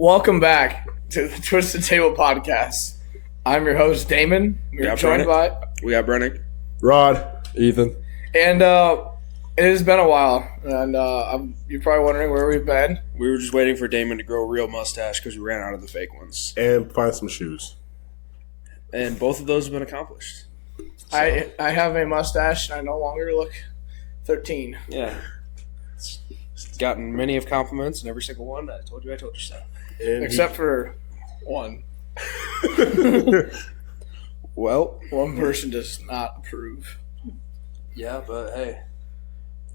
Welcome back to the Twisted Table Podcast. I'm your host, Damon. We're joined by... We got Brennick. Rod. Ethan. And it has been a while. And you're probably wondering where we've been. We were just waiting for Damon to grow a real mustache because we ran out of the fake ones. And find some shoes. And both of those have been accomplished. So. I have a mustache, and I no longer look 13. Yeah. It's gotten many of compliments, and every single one, I told you so. Except for one. Well, one person does not approve. Yeah, but hey,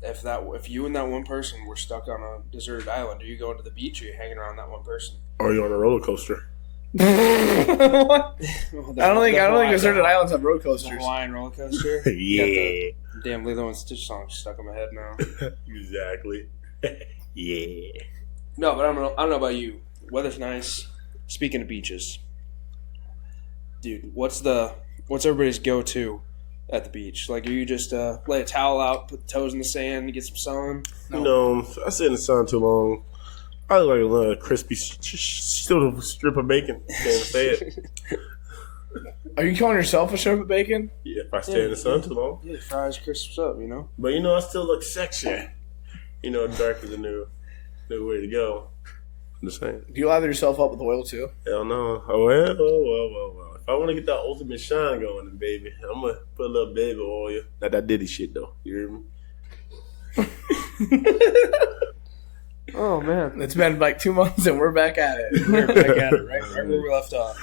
if you and that one person were stuck on a deserted island, are you going to the beach or are you hanging around that one person? Or are you on a roller coaster? What? I don't think deserted islands have roller coasters. The Hawaiian roller coaster. Yeah. Damn Lilo and Stitch song stuck in my head now. Exactly. Yeah. No, but I don't know about you. Weather's nice. Speaking of beaches, dude, what's everybody's go-to at the beach? Like, are you just lay a towel out, put the toes in the sand, and get some sun? No. You know, I sit in the sun too long. I like a little crispy still strip of bacon. Can't say it. Are you calling yourself a strip of bacon? Yeah, if I stay in the sun too long. Yeah, fries, crisps up, you know. But I still look sexy. Dark is the new way to go. I'm just saying. Do you lather yourself up with oil too? Hell no. Oh, well. If I want to get that ultimate shine going, baby, I'm going to put a little baby oil. Not that Diddy shit, though. You hear me? Oh, man. It's been like 2 months and we're back at it. We're back at it, right where we left off.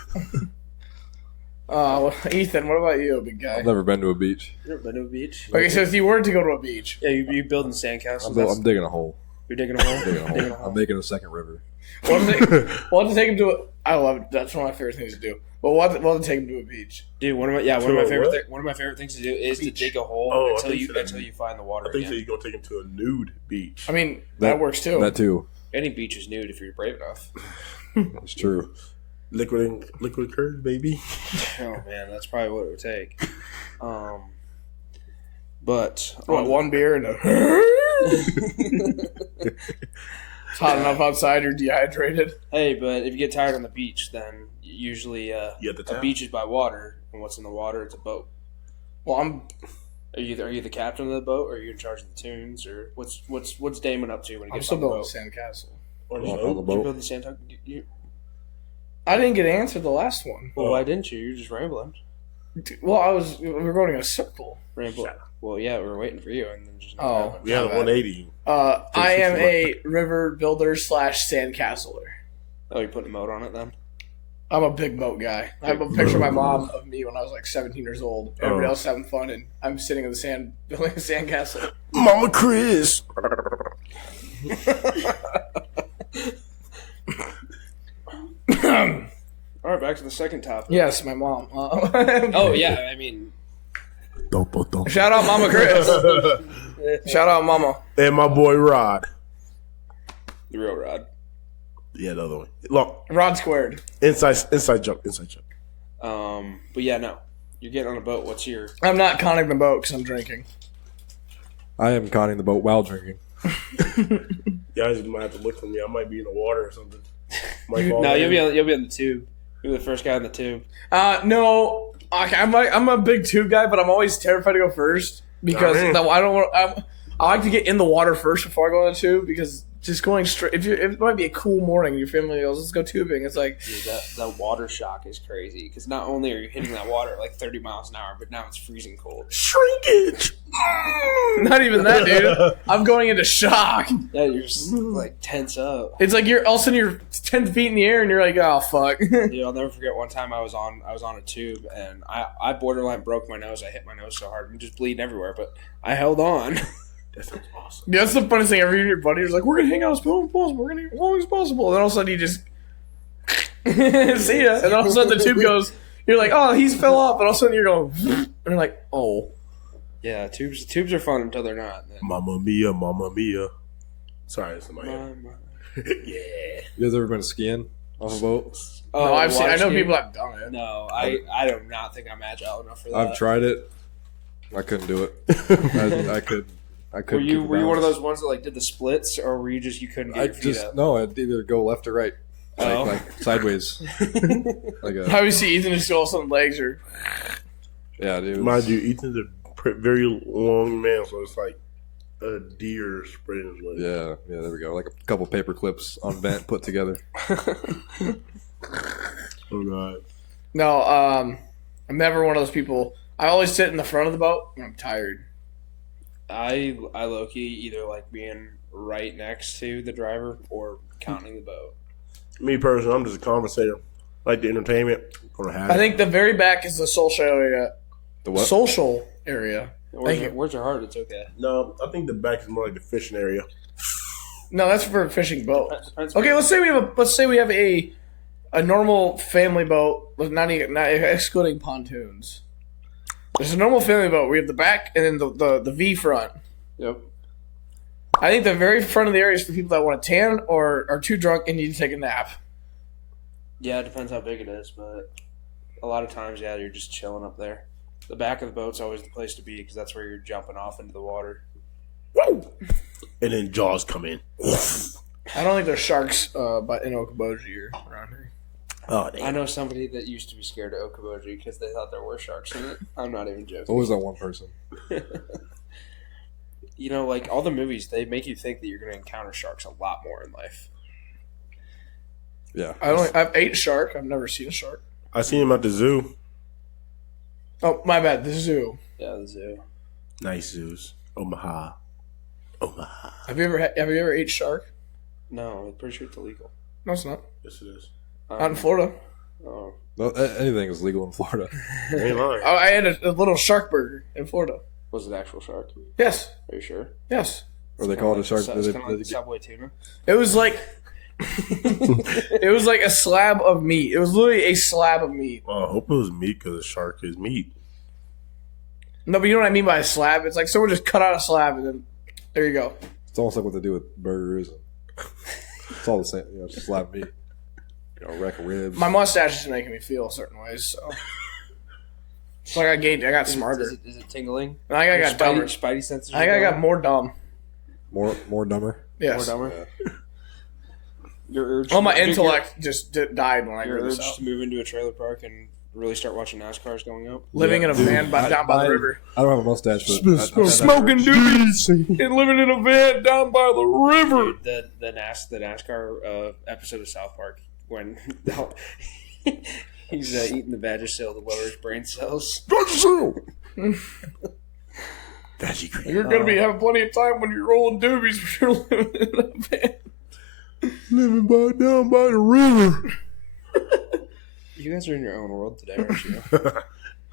Ethan, what about you, big guy? I've never been to a beach. You ever been to a beach? Okay, so if you were to go to a beach. Yeah, you building sandcastles? I'm digging a hole. You're digging a hole? I'm making a second river. We'll have to take him to I love it. That's one of my favorite things to do. But we'll have to take him to a beach. Dude, one of my favorite things to do is to dig a hole until you find the water. I think so you're gonna take him to a nude beach. I mean, that works too. That too. Any beach is nude if you're brave enough. It's true. Liquid curves, baby. Oh man, that's probably what it would take. But one beer and it's hot enough outside. You're dehydrated. Hey, but if you get tired on the beach, then usually a beach is by water, and what's in the water? It's a boat. Well, Are you the captain of the boat, or are you in charge of the tunes, or what's Damon up to when he gets still on the building boat? Sandcastle. On the On the boat. You boat. build the sand. I didn't get answered the last one. Well, why didn't you? You're just rambling. Well, we were going in a circle. Ramble. Well, yeah, we were waiting for you, and then just We had a 180. I am a river builder / sandcastler. Oh, you're putting a moat on it then? I'm a big boat guy. I have a picture of my mom of me when I was like 17 years old. Everybody else having fun, and I'm sitting in the sand building a sandcastle. Mama Chris. All right, back to the second topic. Yes, my mom. Oh yeah, I mean, Shout out Mama Chris. Shout out Mama. And my boy Rod. the real Rod. Yeah, the other one. Look, Rod squared. inside joke. But yeah, no, you're getting on a boat. What's your? I'm not conning the boat because I'm drinking. I am conning the boat while drinking. You guys might have to look for me. I might be in the water or something. No, you'll be on the tube. You're the first guy on the tube. No, I'm a big tube guy, but I'm always terrified to go first because I don't want. I like to get in the water first before I go on the tube because just going straight. It might be a cool morning. Your family goes, "Let's go tubing." It's like Dude, that water shock is crazy because not only are you hitting that water at like 30 miles an hour, but now it's freezing cold. Shrinkage. not even that, dude. I'm going into shock. Yeah, you're just like tense up. It's like all of a sudden you're 10 feet in the air and you're like, oh fuck. Dude, I'll never forget one time I was on a tube and I borderline broke my nose. I hit my nose so hard, I'm just bleeding everywhere, but I held on. That sounds awesome. Yeah, that's the funniest thing ever. Your buddy's like, we're gonna hang out as long as possible. We're gonna as long as possible. And then all of a sudden you just see ya. And then all of a sudden the tube goes. You're like, oh, he's fell off. And all of a sudden you're going, and you're like, oh. Yeah, tubes are fun until they're not. Mamma mia. Sorry, that's in my head. Yeah. You guys ever been skiing off a boat? Oh, No, I've seen. I know skiing? people have done it. No, I do not think I'm agile enough for that. I've tried it. I couldn't do it. I couldn't. Were you one of balance. those ones that like did the splits, or were you couldn't get your feet up? No, I'd either go left or right. Like sideways. Like a, How you see Ethan just go some legs or yeah, dude. Mind you, Ethan's a very long man, so it's like a deer spreading his legs. Yeah, there we go. Like a couple paper clips on vent put together. Oh god. no. I'm never one of those people. I always sit in the front of the boat when I'm tired. I low key either like being right next to the driver or counting the boat. Me personally, I'm just a conversator. Like the entertainment. I think the very back is the social area. The what? Social area. Where's your heart? It's okay. No, I think the back is more like the fishing area. No, that's for fishing boats. Depends Okay, let's say we have a normal family boat, with not excluding pontoons. There's a normal family boat. We have the back and then the V front. Yep. I think the very front of the area is for people that want to tan or are too drunk and need to take a nap. Yeah, it depends how big it is, but a lot of times, yeah, you're just chilling up there. The back of the boat's always the place to be because that's where you're jumping off into the water. Woo! And then Jaws come in. I don't think there's sharks in Okoboji or around here. Oh, damn. I know somebody that used to be scared of Okoboji because they thought there were sharks in it. I'm not even joking. What was that one person? You know, like all the movies, they make you think that you're going to encounter sharks a lot more in life. Yeah. I've ate shark. I've never seen a shark. I seen him at the zoo. Oh, my bad. The zoo. Yeah, the zoo. Nice zoos. Omaha. Have you ever ate shark? No, I'm pretty sure it's illegal. No, it's not. Yes, it is. Not in Florida. Oh. No, anything is legal in Florida. Ain't lying. Oh, I had a little shark burger in Florida. Was it actual shark? Yes. Are you sure? Yes. Or they call it a shark. It's kind of like the Subway tuna. It was like it was like a slab of meat. It was literally a slab of meat. Well, I hope it was meat because a shark is meat. No, but you know what I mean by a slab? It's like someone just cut out a slab and then there you go. It's almost like what they do with burgers. It's all the same. You know, just slap meat. You know, rack of ribs. My mustache is making me feel certain ways, so it's like I got smarter. Is it tingling? And I got dumber. Spidey senses. I got more dumb. More dumber. Yes. More dumber. Yeah. Your urge. Well, my intellect just died when I Your grew urge this out. to move into a trailer park and really start watching NASCARs going up. Living in a van down by the river. I don't have a mustache, but Smoking doobies and living in a van down by the river. Dude, the NASCAR episode of South Park when he's eating the Vagisil to lower his brain cells. Veggie cream. You're gonna be having plenty of time when you're rolling doobies when you're living in a van. Living down by the river. You guys are in your own world today, aren't you?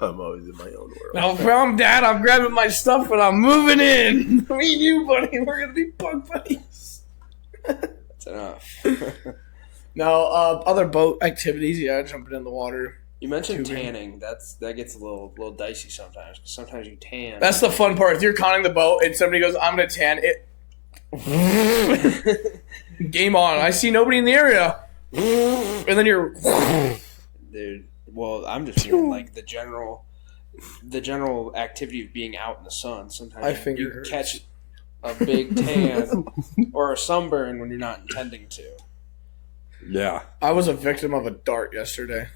I'm always in my own world. Now, if I'm dad, I'm grabbing my stuff and I'm moving in. Me and you, buddy, we're gonna be bug buddies. That's enough. No, other boat activities. Yeah, jumping in the water. You mentioned Tubing. tanning. That gets a little dicey sometimes. 'Cause sometimes you tan. That's the fun part. If you're conning the boat and somebody goes, "I'm gonna tan it," game on. I see nobody in the area, and then you're. Dude. Well, I'm just feeling like the general activity of being out in the sun. Sometimes My finger you hurts. catch a big tan or a sunburn when you're not intending to. yeah. I was a victim of a dart yesterday.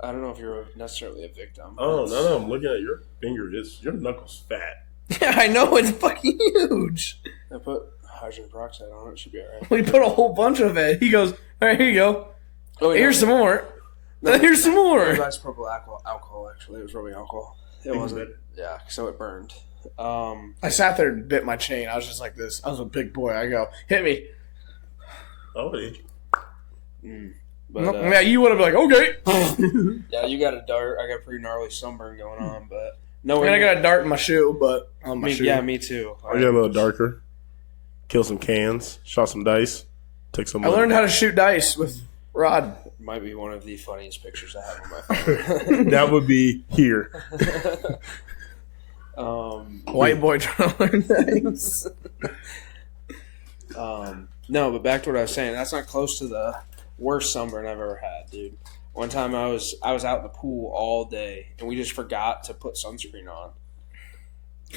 I don't know if you're necessarily a victim. Oh, no, I'm looking at your finger. Your knuckle's fat. Yeah, I know, it's fucking huge. I put hydrogen peroxide on it. It should be alright. We put a whole bunch of it. He goes, "All right, here you go. Oh, wait, Here's some more. Here's some It was more." isopropyl alcohol, actually. It was rubbing alcohol. It wasn't. Yeah, so it burned. I sat there and bit my chain. I was just like this. I was a big boy. I go, "Hit me." Oh, it is. But, No, yeah, you would have been like, "Okay." yeah, you got a dart. I got a pretty gnarly sunburn going on, but no. And I got a dart in my shoe, but on my shoe. Yeah, me too. I get a little darker. Kill some cans. Shot some dice. Took some I learned how to shoot dice with Rod. Might be one of the funniest pictures I have on my phone. That would be here. White boy trying to learn things. No, but back to what I was saying. That's not close to the worst sunburn I've ever had, dude. One time I was out in the pool all day, and we just forgot to put sunscreen on.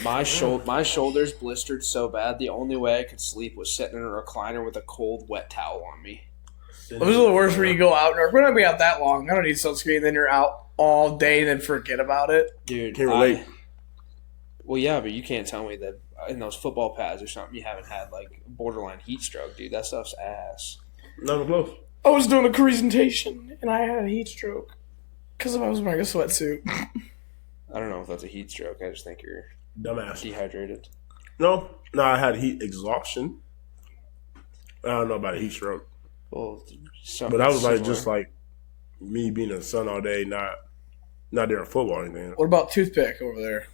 My shoulders blistered so bad. The only way I could sleep was sitting in a recliner with a cold, wet towel on me. Those are the worst where you go out. We're not being out that long. I don't need sunscreen. Then you're out all day and then forget about it. Dude, Can't relate. Well, yeah, but you can't tell me that in those football pads or something you haven't had like borderline heat stroke, dude. That stuff's ass. Not even close. I was doing a presentation and I had a heat stroke because I was wearing a sweatsuit. I don't know if that's a heat stroke. I just think you're Dumbass. dehydrated. No, I had heat exhaustion. I don't know about a heat stroke. Well, But that was like just like me being in the sun all day, not during football or anything. What about toothpick over there?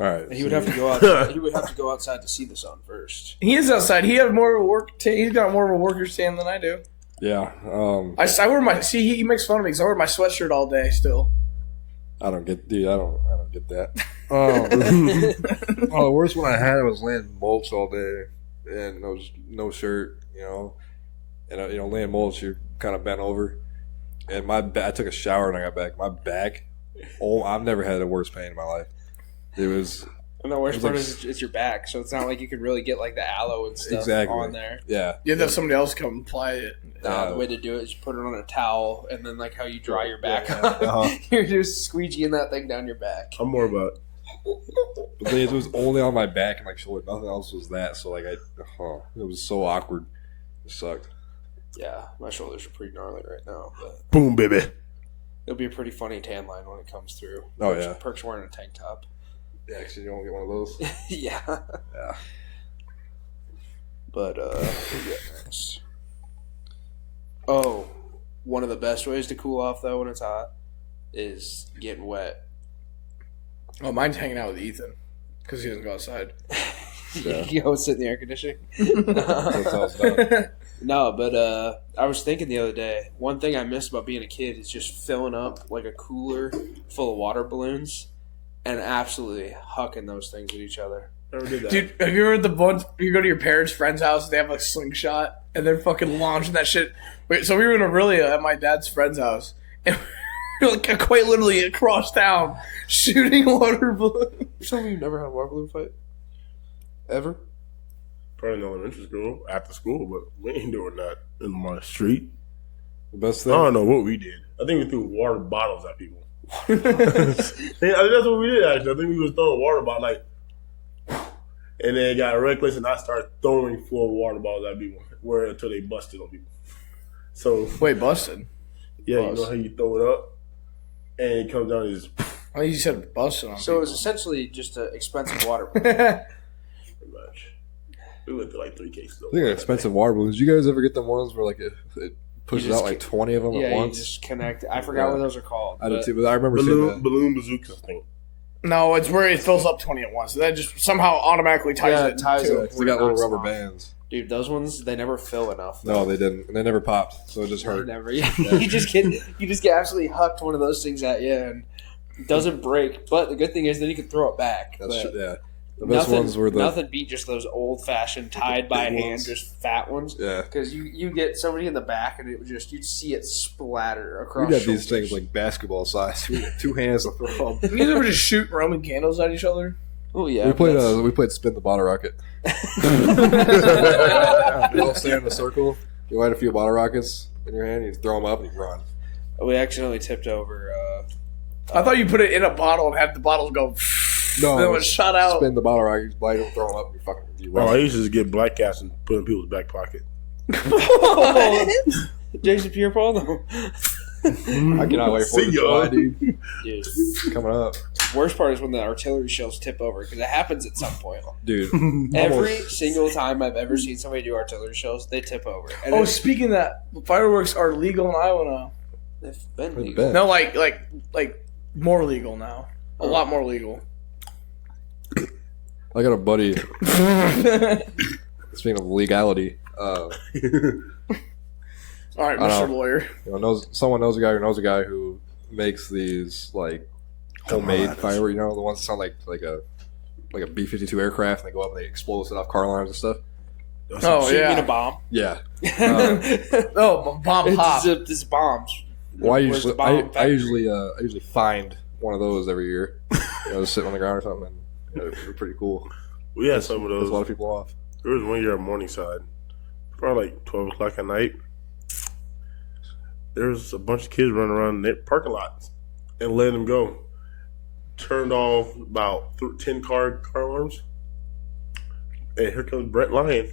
All right. he would have to go outside. He would have to go outside to see the sun first. He is outside. He has more of a work. He's got more of a worker stand than I do. Yeah. I wear my. See, he makes fun of me because I wear my sweatshirt all day still. I don't get that. The worst one I had, I was laying mulch all day, and there was no shirt, and laying mulch, you're kind of bent over, and I took a shower and I got back. My back, I've never had a worse pain in my life. It was. And the worst part is it's your back, so it's not like you can really get like the aloe and stuff on there. Yeah. You have to have somebody else come apply it. The way to do it is you put it on a towel, and then like how you dry your back, Yeah. you're just squeegeeing that thing down your back. I'm more about. But it was only on my back and like shoulder. Nothing else was that. So like it was so awkward. It sucked. Yeah, my shoulders are pretty gnarly right now, but Boom, baby. it'll be a pretty funny tan line when it comes through. Oh, Perk's, yeah. Perk's wearing a tank top. Yeah, actually, you don't get one of those. Yeah. Yeah. But next. Oh, one of the best ways to cool off though when it's hot is getting wet. Oh, mine's hanging out with Ethan because he doesn't go outside. Yeah. You go sit in the air conditioning. That's how it's done. No, but I was thinking the other day, one thing I miss about being a kid is just filling up like a cooler full of water balloons and absolutely hucking those things at each other. Never did that. Dude, have you ever the ones you go to your parents' friend's house? They have like slingshot and they're fucking launching that shit. Wait, so we were in Aurelia at my dad's friend's house, and we were like quite literally across town shooting water balloons. You're telling me you've never had a water balloon fight? Ever? Probably in elementary school, after school, but we ain't doing that in my street. The best I thing. don't know what we did. I think we threw water bottles at people. I think that's what we did, actually. I think we was throwing water bottles, like, and then it got reckless, and I started throwing full water bottles at people until they busted on people. So, Wait, busted? yeah, you know how you throw it up, and it comes down and just I think you said busted on. So it was essentially just an expensive water balloon. people. pretty much. We went through like 3 cases. I think expensive water balloons. You guys ever get them ones where like it pushes just out like 20 of them Yeah, at you once? just connect. I forgot what those are called. I did but- too, but I remember seeing that. Balloon bazookas thing. No, it's where it fills up 20 at once. That just somehow automatically ties Yeah, it it ties to it. They got little Knocks rubber them off. bands. Dude, those ones they never fill enough. No, they didn't. And they never popped, so it just They hurt. never. You just get absolutely hucked one of those things at you and it doesn't break. But the good thing is then you can throw it back. That's But yeah. The best ones were the nothing beat just those old fashioned tied by big hand, ones. just fat ones. yeah. Because you get somebody in the back and it would just you'd see it splatter across. We got these shoulders. things like basketball size. We had 2 hands to throw them. You ever just shoot Roman candles at each other? Oh yeah, we that's- played spin the bottle rocket. You all stand in a circle. You light a few bottle rockets in your hand. You throw them up and you run. We accidentally tipped over. I thought you put it in a bottle and had the bottles go. No, then it was shot out. Spin the bottle rocket. You light them, throw them up, and you Oh, I run. used to just get black cats and put in people's back pocket. Jason Pierre-Paul. No. I cannot wait for See it to ya. fly, dude. Dude, It's coming up, worst part is when the artillery shells tip over because it happens at some point. dude. Every single time I've ever seen somebody do artillery shells, they tip over. And Oh, speaking of that, fireworks are legal in Iowa now. they've been They've legal. been. No, like more legal now. A lot more legal. I got a buddy. Speaking of legality, All right, I Mr. know. Lawyer. someone knows a guy who knows a guy who makes these like homemade Come on. fireworks. You know, the ones that sound like a B-52 aircraft, and they go up and they explode set off car alarms and stuff. Oh, Shooting yeah. a bomb. Yeah. Oh, bomb pop. It's bombs. Well, I Where's the usually bomb I factory? usually find one of those every year. Just sitting on the ground or something. And, they're pretty cool. We had some of Piss those. a lot of people off. There was one year at Morningside, probably like 12 o'clock at night. there's a bunch of kids running around in the parking lots and letting them go. Turned off about 10 car alarms. And here comes Brett Lyon.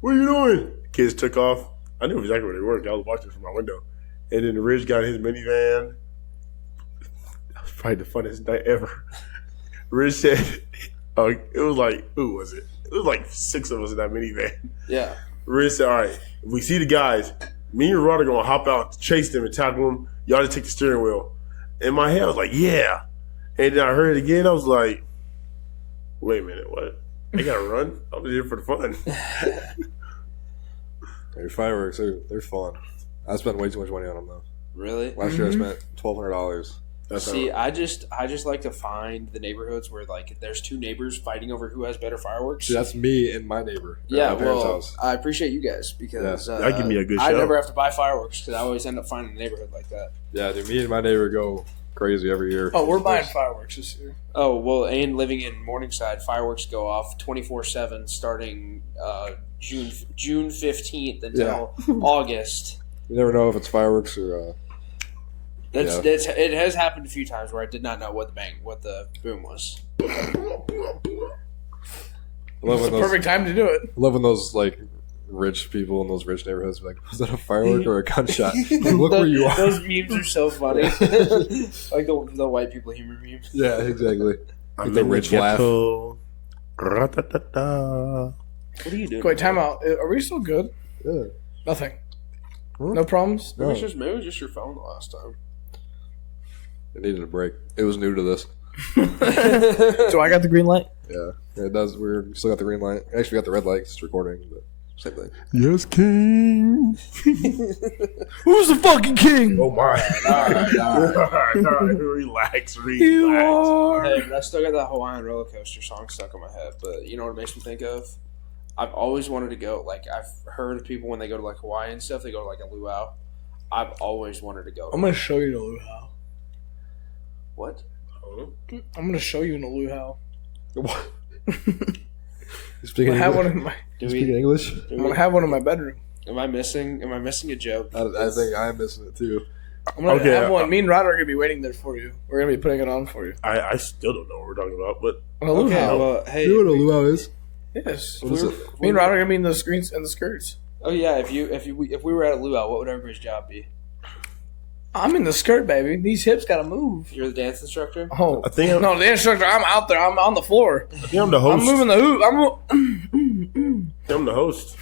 What are you doing? Kids took off. I knew exactly where they were. I was watching from my window. And then Rich got his minivan. That was probably the funniest night ever. Rich said, it was like, who was it? It was like 6 of us in that minivan. Yeah. Rich said, all right, if we see the guys, me and Rod are going to hop out, chase them, and tackle them. Y'all just take the steering wheel. In my head, I was like, yeah. And then I heard it again. I was like, wait a minute, what? They got to run? I was here for the fun. Your fireworks, they're fun. I spent way too much money on them, though. Really? Last year I spent $1,200. See, I just like to find the neighborhoods where like there's 2 neighbors fighting over who has better fireworks. See, that's me and my neighbor. Yeah, my parents' well, house. I appreciate you guys because That give me a good I show. never have to buy fireworks because I always end up finding a neighborhood like that. Yeah, dude, me and my neighbor go crazy every year. Oh, we're buying fireworks this year. Oh well, and living in Morningside, fireworks go off 24/7 starting June 15th until August. You never know if it's fireworks or. It has happened a few times where I did not know what the boom was. It's the perfect time to do it. I love when those like rich people in those rich neighborhoods are like, was that a firework or a gunshot? Like, look where you are. Those memes are so funny. Like the white people humor memes. Yeah, exactly. I'm the in rich the laugh. ghetto. Ra-ta-ta-ta. What are you doing? Wait, time out. Are we still good? Yeah. Nothing. Huh? No problems? Maybe it was just your phone the last time. It needed a break. It was new to this. So I got the green light? Yeah, it does. We still got the green light. Actually, we got the red light 'cause it's recording, but same thing. Yes, King. Who's the fucking king? Oh my! All right. All right. Relax. You are. Hey, but I still got that Hawaiian roller coaster song stuck in my head. But you know what it makes me think of? I've always wanted to go. Like I've heard of people when they go to like Hawaii and stuff, they go to like a luau. I've always wanted to go. I'm gonna show you the luau. What? I'm gonna show you in the luau. What? You I'm speaking gonna have English? one in my. Do Speaking we, English? I'm gonna have one in my bedroom. am I missing a joke? I think I'm missing it too. I'm gonna Okay, have one. Me and Rod are gonna be waiting there for you. We're gonna be putting it on for you. I still don't know what we're talking about, but On a luau. Okay, well, hey. You know what a luau is? Yes. What is it? Me and Rod are gonna be in the screens and the skirts. Oh yeah, if we were at a luau, what would everybody's job be? I'm in the skirt, baby. These hips gotta move. You're the dance instructor. Oh, I think no, the instructor. I'm out there. I'm on the floor. I think I'm the host. I'm moving the hoop. I'm the host.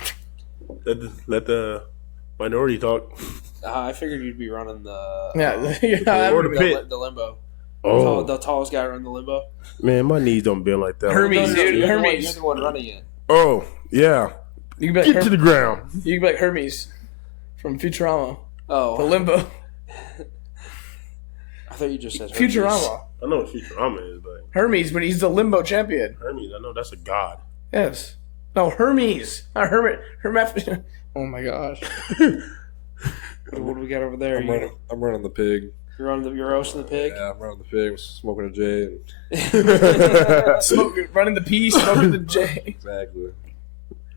Let the minority talk. I figured you'd be running the yeah. Or the pit. the limbo. Oh The tallest guy running the limbo. man, my knees don't bend like that. Hermes, dude. You're Hermes. the one running it. Oh yeah, You can be like get to the ground. You can be like Hermes from Futurama. The Oh, limbo. I thought you just said Hermes. Futurama. I know what Futurama is, but Hermes, but he's the limbo champion. Hermes, I know that's a god. Yes. No, Hermes. Not Hermit. Oh my gosh. What do we got over there? I'm running the pig. You're roasting the pig. Yeah, I'm running the pig. I'm smoking a J. Running the P, smoking the J. Exactly.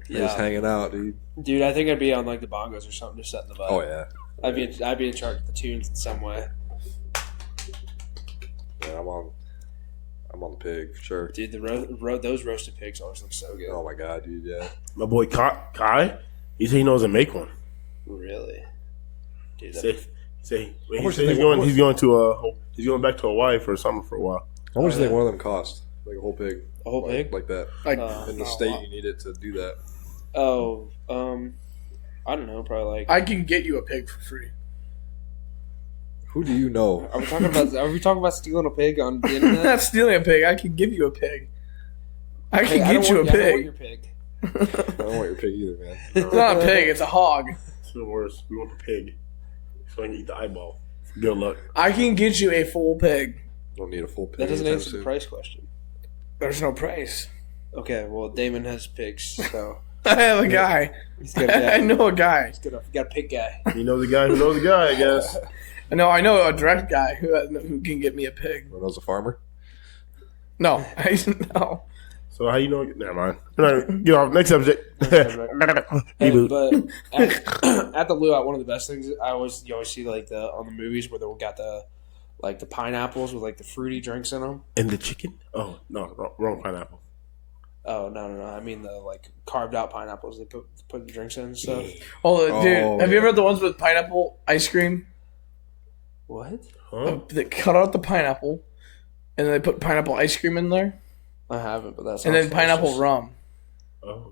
Yeah. Just hanging out, dude. Dude, I think I'd be on like the bongos or something, just setting the vibe. Oh yeah. I'd be in charge of the tunes in some way. Yeah, I'm on the pig for sure. Dude, those roasted pigs always look so good. Oh my god, dude. Yeah. My boy Kai, he said he knows how to make one. Really? Dude, He's going back to Hawaii for summer for a while. How much do you think yeah. one of them cost? Like a whole pig. a whole pig? Like that. Like, In the state, you need it to do that. Oh, I don't know, probably like. I can get you a pig for free. Who do you know? Are we talking about stealing a pig on the I'm internet? not stealing a pig. I can give you a pig. I Hey, can don't get you a want- I don't want pig. your pig. I don't want your pig either, man. It's not a pig. It's a hog. It's the worst. We want the pig so I can eat the eyeball. Good luck. I can get you a full pig. Don't need a full pig. That doesn't anytime answer the soon. price question. There's no price. Okay, well, Damon has pigs, so I have a guy. he's good. I know a guy. He's good. We got a pig guy. You know the guy who knows the guy, I guess. I know a direct guy who can get me a pig. When I was a farmer. No, no. So how you know? Never mind. Get off. Next subject. Hey, but at the luau, one of the best things you always see like on the movies where they got the pineapples with like the fruity drinks in them. And the chicken? Oh no, wrong pineapple. Oh no! I mean the like carved out pineapples they put the drinks in and stuff. Oh, dude, have you ever had the ones with pineapple ice cream? What? Huh? They cut out the pineapple, and then they put pineapple ice cream in there, I haven't, but that's and then pineapple rum. Oh,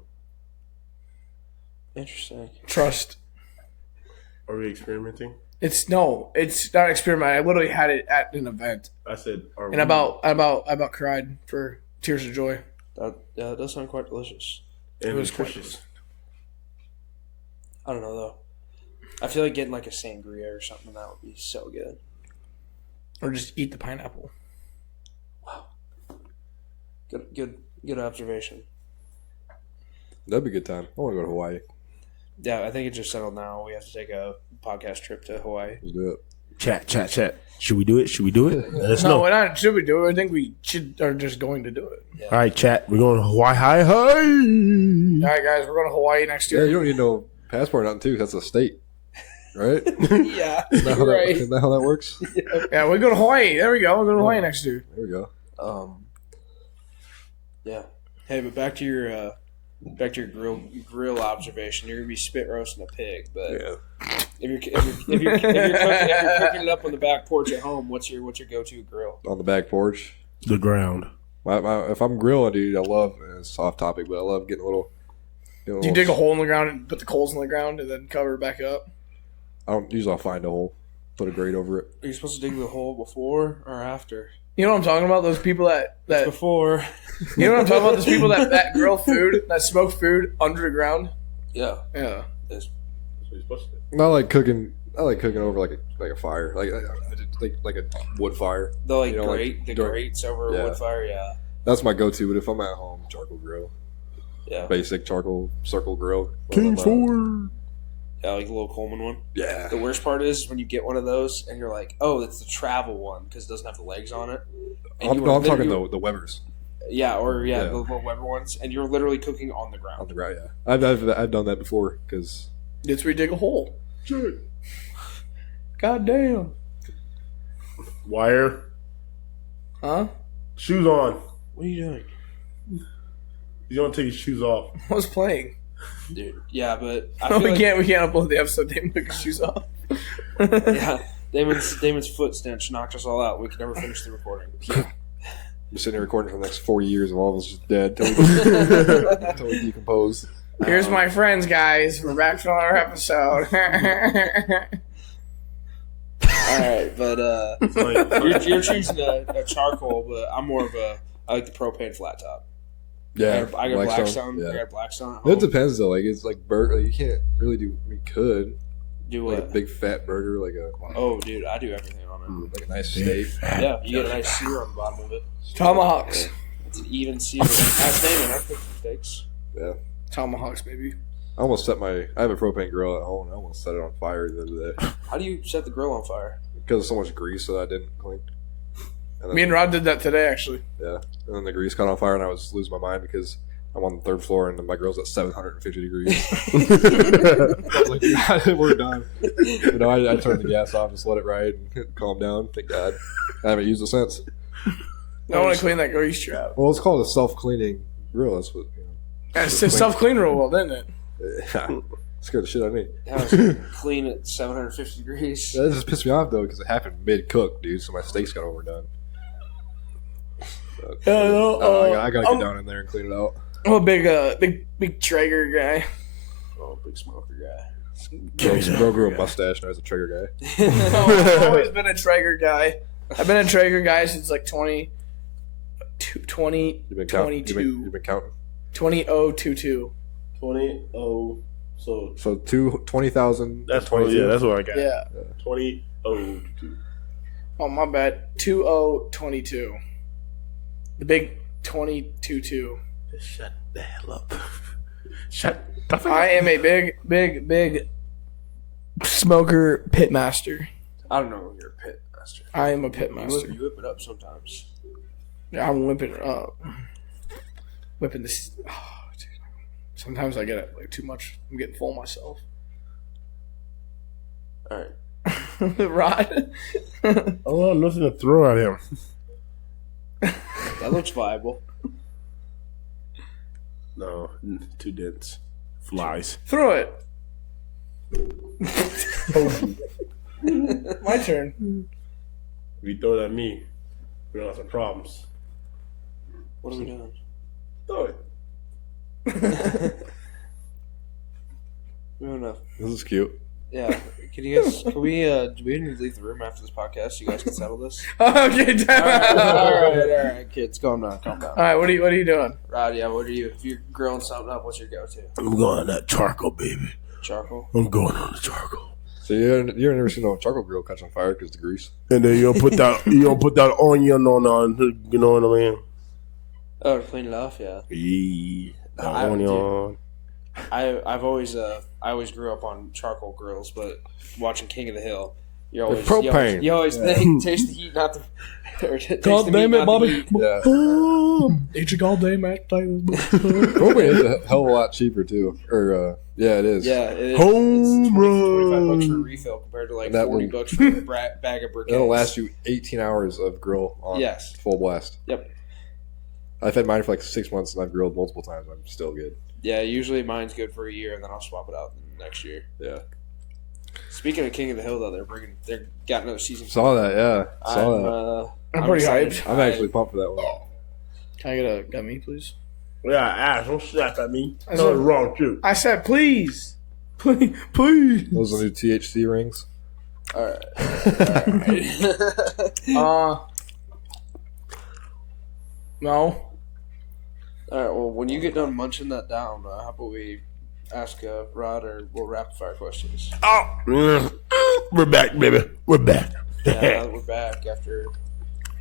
Interesting. Trust. are we experimenting? It's not an experiment. I literally had it at an event, I said, are and we? I about cried for tears of joy. That does sound quite delicious. And It was nutritious. I don't know though. I feel like getting like a sangria or something that would be so good. Or just eat the pineapple. Good observation. That'd be a good time. I want to go to Hawaii. Yeah, I think it just settled now. We have to take a podcast trip to Hawaii. Let's do it. Chat. Should we do it? Let us No, know. we're not. Should we do it? I think we are just going to do it. Yeah. All right, chat. We're going to Hawaii. Hi. All right, guys, we're going to Hawaii next Yeah, year. you don't need no passport or nothing too. 'Cause that's a state, right? Yeah, Isn't that how that, right. isn't that how that works? Yeah, we're going to Hawaii. There we go. We're going to Hawaii next year. There we go. Yeah. Hey, but back to your grill observation. You're gonna be spit roasting a pig, but Yeah. if you're cooking it up on the back porch at home, what's your go-to grill? On the back porch. The ground. If I'm grilling, dude, I love. It's off topic, but I love getting a little. Do you dig a hole in the ground and put the coals in the ground and then cover it back up? I'll find a hole, put a grate over it. Are you supposed to dig the hole before or after? You know what I'm talking about? Those people that Before. you know what I'm talking about? Those people that grill food, that smoke food under the ground. Yeah. Yeah. That's what you're supposed to do. Not like cooking. I like cooking over like a fire, like a wood fire. The You know, the grates over a wood fire. Yeah. That's my go-to. But if I'm at home, charcoal grill, Yeah. basic charcoal circle grill. King 4. Yeah, like the little Coleman one. Yeah. The worst part is when you get one of those and you're like, oh, it's the travel one because it doesn't have the legs on it. And I'm you talking the Weber's Yeah, or Yeah. the little Weber ones, and you're literally cooking on the ground. on the ground. Yeah, I've done that before because That's where you dig a hole. God damn. Wire. Huh? Shoes on. What are you doing? You don't take your shoes off. I was playing. Dude, yeah, but I No, feel we can't upload the episode. Damon took his shoes off. Yeah, Damon's foot stench knocked us all out. We could never finish the recording. we're sitting here recording for the next 40 years of all of us just dead until we decompose. Here's my friends, guys. We're back for another episode. All right, but you're choosing a charcoal, but I'm more of I like the propane flat top. Yeah, I got Blackstone. Yeah. I got Blackstone. It depends though. Like it's like burger. Like, you can't really do. We could Do like what? a big fat burger, like a Oh, dude, I do everything on it. like a nice steak. Yeah, you get a nice sear on the bottom of it. Tomahawks. It's an even sear. Ask Damon. I cook steaks. Yeah. Tomahawks, baby. I almost set I have a propane grill at home. And I almost set it on fire the other day How do you set the grill on fire? because of so much grease that I didn't clean. And Me and Rod did that today, actually. yeah, and then the grease caught on fire, and I was losing my mind because I'm on the third floor and my grill's at 750 degrees. I was like, God, we're done. You know, I turned the gas off, just let it ride, and calm down. Thank God, I haven't used it since. I want to clean that grease trap. Well, it's called a self-cleaning grill. That's what. You Yeah, it's self-clean real well, didn't it? know. Scared the shit out of me. Yeah, it's clean at 750 degrees. That just pissed me off though because it happened mid-cook, dude. So my steaks got overdone. But, Yeah, no, I gotta get down in there and clean it out. I'm a big Traeger guy. Oh, big smoker guy. Bro grew a mustache and I was a trigger guy. I've always been a Traeger guy. I've been a Traeger guy since like 20, You've been counting. 22. You've been counting. 2022. 20. Oh, so So 20,000. that's 20. Yeah, that's what I got. Yeah. 20. Oh, Oh, my bad. 2022. The big 2022. shut the hell up. Shut the fuck I up. am a big smoker pit master. I don't know when you're a pit master. I am a pit master. You whip it up sometimes. Yeah, I'm whipping it up. whipping this. Oh, dude. Sometimes I get it like too much. I'm getting full myself. All right. Rod. I don't have nothing to throw at him. That looks viable. No, too dense. Flies. Throw it. My turn. If you throw it at me, we're gonna have some problems. What are we doing? Throw it. Fair enough. This is cute. Yeah. Can you guys? Can we? Do we need to leave the room after this podcast? So you guys can settle this. Okay, damn. All right, kids, calm down. All right, what are you doing? Rod, yeah, what are you? If you're grilling something up, what's your go-to? I'm going on that charcoal, baby. Charcoal. I'm going on the charcoal. So you've never seen a charcoal grill catch on fire because the grease. And then you'll put that onion on, you know what I mean? Oh, to clean it off, yeah. Yeah, I- onion. I always grew up on charcoal grills, but watching King of the Hill, you always propane. You always think taste the heat, not the. Or taste God the damn meat, it, not the Bobby. heat. Yeah. It's a goddamn match. Propane is a hell of a lot cheaper too. Or yeah, it is. Yeah, it is. Home it's $25 run. for a refill compared to like And that $40 will- for a bag of briquettes. It'll last you 18 hours of grill on Yes. full blast. Yep. I've had mine for like 6 months and I've grilled multiple times. I'm still good. Yeah, usually mine's good for a year, and then I'll swap it out next year. Yeah. Speaking of King of the Hill, though, they're got another season. Saw that, yeah. Saw that. I'm pretty excited. hyped. I'm actually pumped for that one. Can I get a gummy, please? Yeah, ass. Don't slap at me. I Nothing said- wrong too. I said, please. Please. Those are the new THC rings. All right. No. All right. Well, when you get done munching that down, how about we ask Rod or we'll rapid fire questions? Oh, we're back, baby. We're back. Yeah, now that we're back after.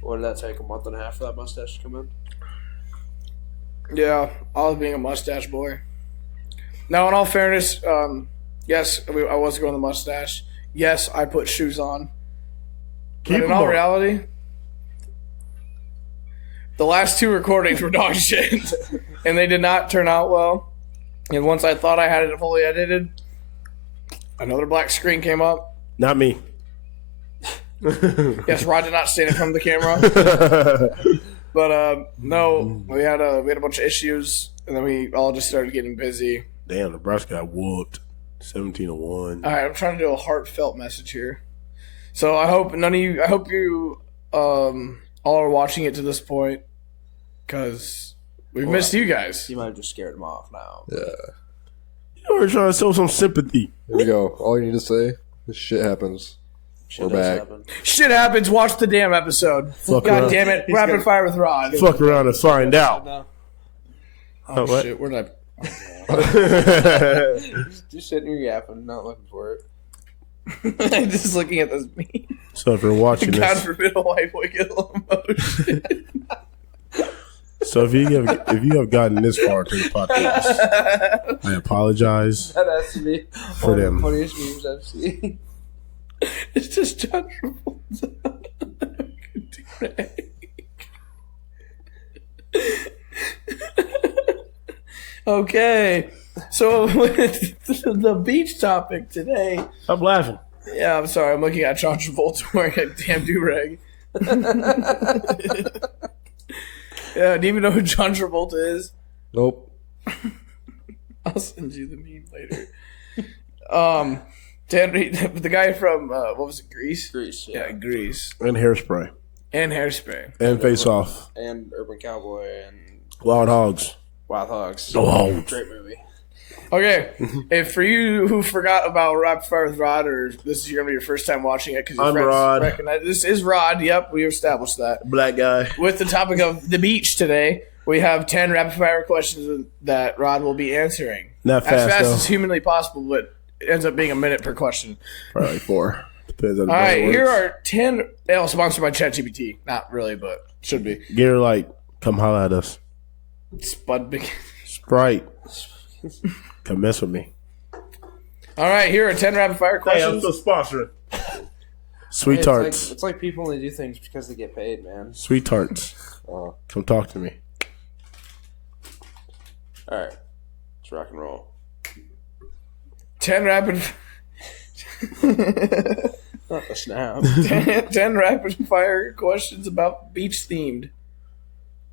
What did that take? A month and a half for that mustache to come in? Yeah, I was being a mustache boy. Now, in all fairness, yes, I was going the mustache. Yes, I put shoes on. Keep But in 'em all on. reality, the last two recordings were dog shit, and they did not turn out well. And once I thought I had it fully edited, another black screen came up. Not me. Yes, Rod did not stand in front of the camera, but no, we had a bunch of issues, and then we all just started getting busy. Damn, Nebraska got whooped. 17-1. All right, I'm trying to do a heartfelt message here. So I hope you all are watching it to this point, because we've missed you guys. You might have just scared him off now. Yeah. You were trying to show some sympathy. Here we go. All you need to say, this shit happens. Shit We're does back. happen. Shit happens. Watch the damn episode. Fuck God around. damn it! Rapid fire with Rod. Fuck around and find out. No. Oh what? shit! Where did I? Just sitting here yapping, not looking for it. I'm just looking at this meme. So if you're watching God this, forbid a white boy get a little emotion. so if you have gotten this far to the podcast, I apologize That has to be for one of the them. funniest memes I've seen. It's just John Travolta. Okay, so with the beach topic today. Stop laughing. Yeah, I'm sorry. I'm looking at John Travolta wearing a damn do-rag. Yeah, do you even know who John Travolta is? Nope. I'll send you the meme later. The guy from what was it, Grease? Grease, Yeah, Grease. And hairspray. And Hairspray. And face off. and Urban Cowboy and Wild hogs. Wild Hogs. Oh. Great movie. Okay, if for you who forgot about Rapid Fire with Rod, or this is going to be your first time watching it because your I'm friends Rod. recognize this is Rod. Yep, we established that. Black guy. With the topic of the beach today, we have 10 rapid fire questions that Rod will be answering Not as fast fast though. as humanly possible, but it ends up being a minute per question. Probably 4. Depends on the All right, brain here works. are 10. Sponsored by ChatGPT. Not really, but should be. Get her like, come holla at us. Spud Big. Sprite. Come mess with me. All right, here are 10 rapid fire questions. sponsoring. Sweet It's tarts. It's like people only do things because they get paid, man. Sweet tarts. Come talk to me. All right, let's rock and roll. 10 rapid. Not the snap. 10 rapid fire questions about beach themed.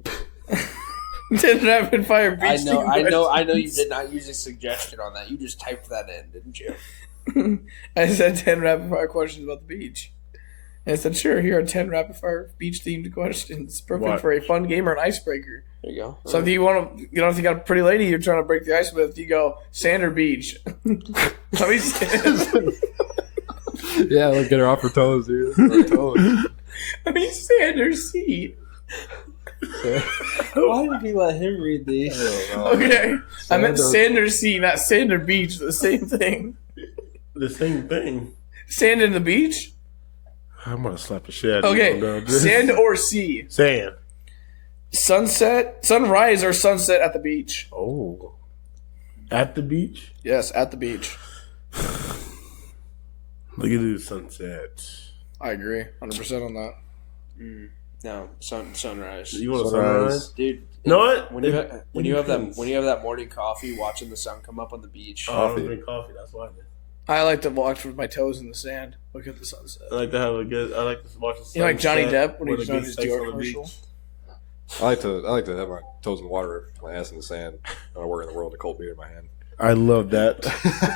10 rapid fire beach themed. I know. You did not use a suggestion on that. You just typed that in, didn't you? I said 10 rapid fire questions about the beach. And I said, sure, here are 10 rapid fire beach themed questions. Perfect for a fun game or an icebreaker. There you go. So if you want to, if you got a pretty lady you're trying to break the ice with, you go sand or beach. Let me stand. Yeah, like get her off her toes, dude. Her toes. I mean, sand or sea. Why did you let him read these? Okay, I meant sand or sea, not sand or beach. The same thing. The same thing. Sand in the beach. I'm gonna slap the shit out of Okay, you. sand or sea. Sand. Sunrise or sunset at the beach. Oh, at the beach. Yes, at the beach. Look at the sunset. I agree, 100% on that. No, sunrise. You want a Sunrise. sunrise, Dude, You know what? when you have that morning coffee, watching the sun come up on the beach. I don't drink coffee. That's why. I like to walk with my toes in the sand, look at the sunset. I like to have a good. I like to watch the sunset. You know, like Johnny Depp when with he's a doing good his sex Dior on the commercial. beach. I like to have my toes in the water, my ass in the sand. I work in the world, a cold beer in my hand. I love that.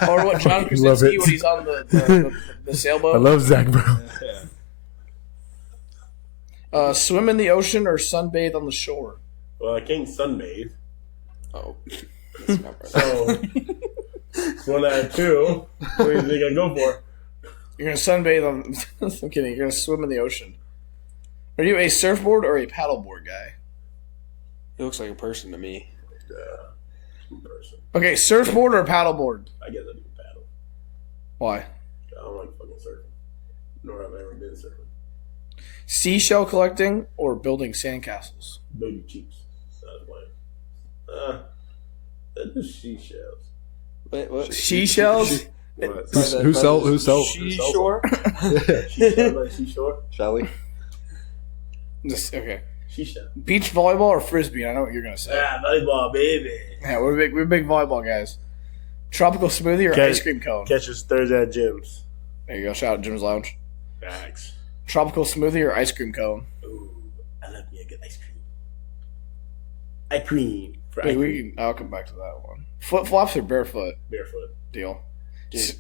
Or what John Love Krasinski it. when he's on the sailboat. I love Zach Brown. Swim in the ocean or sunbathe on the shore. Well, I can't sunbathe. Oh, that's not right. So, one out of two. What do you think I go for? You're gonna sunbathe on. I'm kidding. You're gonna swim in the ocean. Are you a surfboard or a paddleboard guy? He looks like a person to me. Person. Okay, surfboard or paddleboard? I guess I do paddle. Why? I don't like fucking surfing. Nor have I ever been surfing. Seashell collecting or building sandcastles? Baby cheeks. That's why. That's just seashells. Wait, what? Seashells? What? Who sells? Seashore? Seashell like seashore? Shall Okay. Seashell. Beach volleyball or frisbee? I know what you're gonna say. Ah, volleyball, baby. Yeah, we're big volleyball guys. Tropical smoothie or Okay. ice cream cone? Catch us Thursday at Jim's. There you go. Shout out Jim's Lounge. Facts. Tropical smoothie or ice cream cone? Ooh, I love me a good ice cream. Ice cream. For Wait, ice cream. I'll come back to that one. Flip flops or barefoot? Barefoot. Deal. Dude,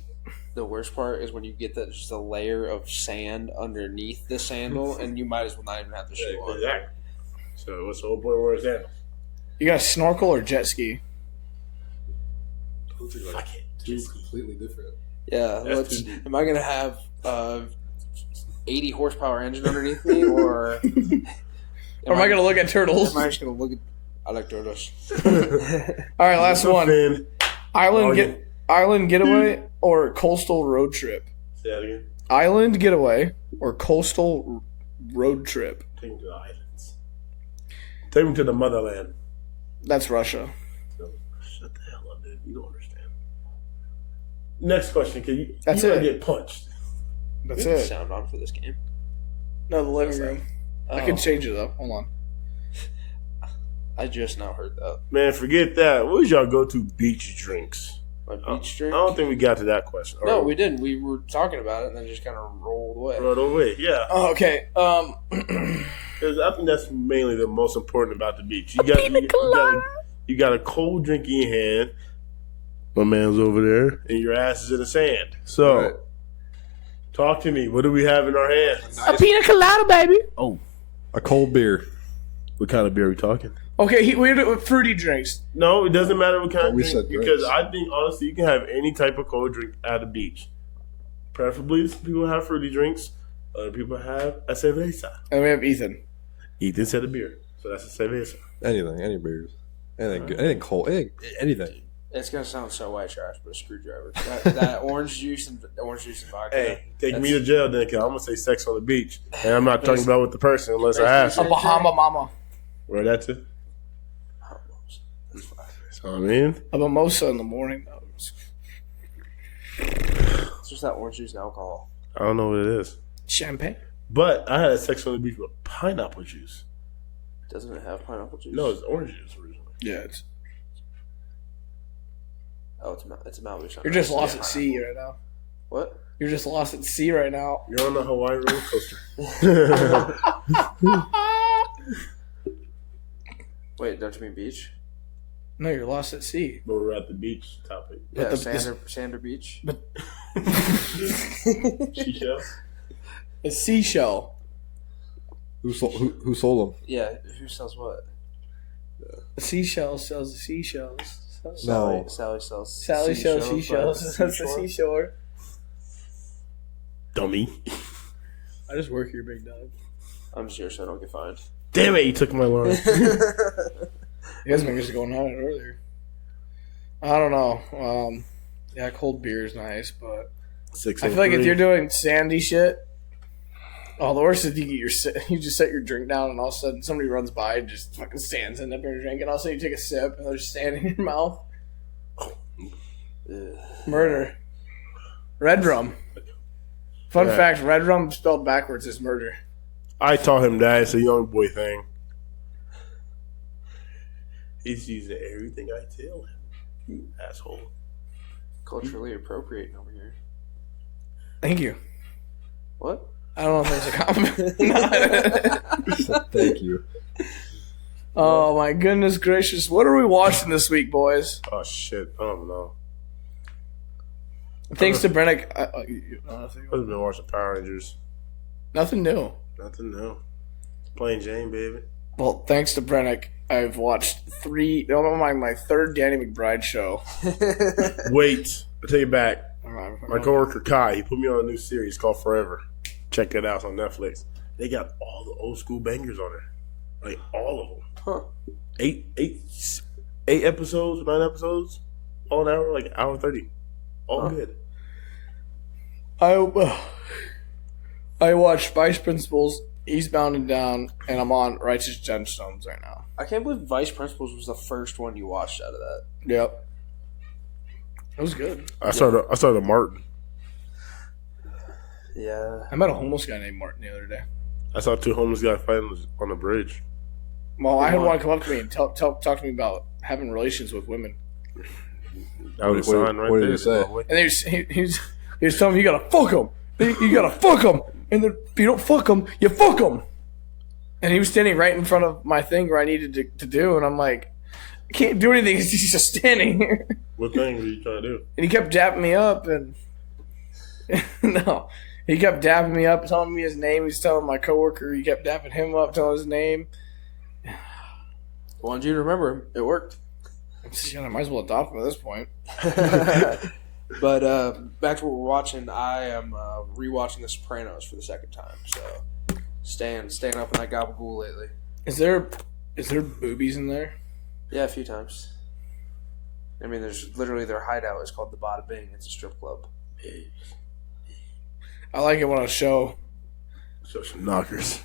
the worst part is when you get that just a layer of sand underneath the sandal, and you might as well not even have the shoe on. Exactly. So what's the whole point of wearing sandals? You got a snorkel or jet ski? Fuck it. Two completely different. Yeah, That's am I gonna have 80 horsepower engine underneath me, or Or am I gonna look at turtles? Am I just gonna look at? I like turtles. All right, last one. Fin. Island getaway or coastal road trip? Say that again. Island getaway or coastal road trip? Take me to the islands. Take me to the motherland. That's Russia. Shut the hell up, dude. You don't understand. Next question, because you That's gotta it. get punched. That's Good it. sound on for this game. No, the living room. I can Oh, change it up. Hold on. I just now heard that. Man, forget that. What was y'all go-to beach drinks? My I beach drink. don't think we got to that question. No, we didn't. We were talking about it, and then just kind of rolled away. Right away. Yeah. Oh, okay. 'Cause I think that's mainly the most important about the beach. You got a cold drink in your hand. My man's over there, and your ass is in the sand. So, Right. talk to me. What do we have in our hands? a pina colada, baby. Oh, A cold beer. what kind of beer are we talking? Okay, we're doing fruity drinks. No, it doesn't matter what kind of We drink. said Because drinks. I think, honestly, you can have any type of cold drink at the beach. Preferably, some people have fruity drinks. Other people have a cerveza. And we have Ethan. Ethan said a beer. So that's a cerveza. Anything, any beers. Anything good. Anything cold. Anything. It's gonna sound so white trash, but a screwdriver. That orange juice and vodka. Hey, take me to jail then, because I'm going to say sex on the beach. And I'm not talking about with the person unless I have A to. Bahama Mama. Where that to? That's fine. So, I mean, A mimosa in the morning. It's just that orange juice and alcohol. I don't know what it is. Champagne. But I had a sex on the beach with pineapple juice. Doesn't it have pineapple juice? No, it's orange juice originally. Yeah, it's Oh, it's a Malibu sunrise. You're just lost at sea right now. What? You're just lost at sea right now. You're on the Hawaii roller coaster. Wait, don't you mean beach? No, you're lost at sea. But we're at the beach topic. Yeah, the- Sander Beach. But Seashell? a seashell. Who sold them? Yeah, who sells what? A seashell sells the seashells. No. Sally sells. Sally sells seashells. That's the seashore. Dummy. I just work here, big dog. I'm just here so I don't get fined. Damn it, you took my line. You guys were just going on it earlier. I don't know. Yeah, cold beer is nice, but I feel like if you're doing sandy shit, the worst is you just set your drink down and all of a sudden somebody runs by and just fucking stands in up your drink and all of a sudden you take a sip and they're just standing in your mouth. Murder. Red rum. Fun fact, red rum spelled backwards is murder. I taught him that. It's a young boy thing. He's using everything I tell him. You asshole. Culturally appropriating over here. Thank you. What? I don't know if that's a compliment. Thank you. Oh my goodness gracious. What are we watching this week, boys? Oh, shit. I don't know. Thanks to Brennick. I've been watching Power Rangers. Nothing new. Nothing new. Plain Jane, baby. Well, thanks to Brennick, I've watched my third Danny McBride show. Wait. I'll take it back. My coworker Kai, he put me on a new series called Forever. Check it out. It's on Netflix. They got all the old school bangers on there. Like, all of them. Huh. 8 episodes, 9 episodes, all an hour, like hour 30. All good. I watched Vice Principals, Eastbound and Down, and I'm on Righteous Gemstones right now. I can't believe Vice Principals was the first one you watched out of that. Yep. It was good. I started Martin. Yeah. I met a homeless guy named Martin the other day. I saw 2 homeless guys fighting on the bridge. Well, I had one come up to me and talk to me about having relations with women. That was a sign right what there. did he say? And he was telling me, you gotta fuck them. You gotta fuck them. And then if you don't fuck them, you fuck them. And he was standing right in front of my thing where I needed to do. And I'm like, I can't do anything. He's just standing here. What thing were you trying to do? And he kept dapping me up. And no, he kept dapping me up, telling me his name. He was telling my coworker, he kept dapping him up, telling his name. I wanted you to remember him. It worked. I might as well adopt him at this point. But back to what we're watching, I am rewatching The Sopranos for the second time. So staying up in that gabagool lately. Is there boobies in there? Yeah, a few times. I mean, there's literally their hideout is called the Bada Bing. It's a strip club. I like it when a show. Show some knockers.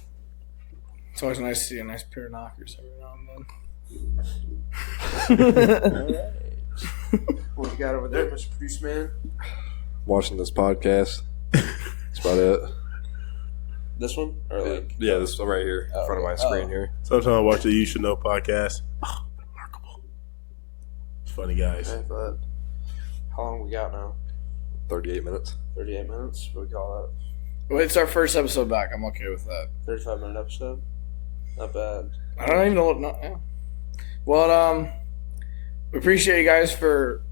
It's always nice to see a nice pair of knockers every now and then. What you got over there, Mr. Produce Man? Watching this podcast. That's about it. This one? Or like Yeah, this right here in front of my screen here. Sometimes I watch the You Should Know podcast. Oh, remarkable. It's funny, guys. Okay, but how long we got now? 38 minutes. 38 minutes? What do we call Well, it's our first episode back. I'm okay with that. that? 35-minute episode? Not bad. I don't even know what. No, yeah. Well, we appreciate you guys for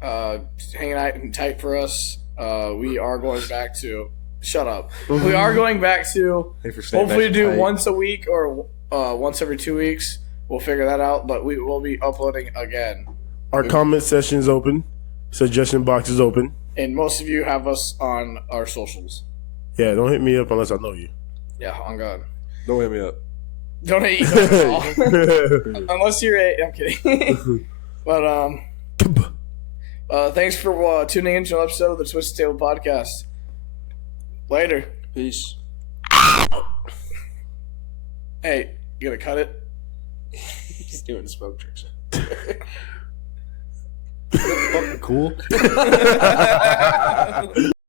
hanging out and tight for us. We are going back to. Shut up. We are going back to Thanks for staying hopefully nice do and tight. once a week or once every 2 weeks. We'll figure that out, but we will be uploading again. Our comment session is open. Suggestion box is open. And most of you have us on our socials. Yeah, don't hit me up unless I know you. Yeah, on God. Don't hit me up. Don't hate you at all. Unless you're I'm kidding. But thanks for tuning in to an episode of the Twisted Table Podcast. Later. Peace. Hey, you gonna cut it? He's doing smoke tricks. Fucking cool.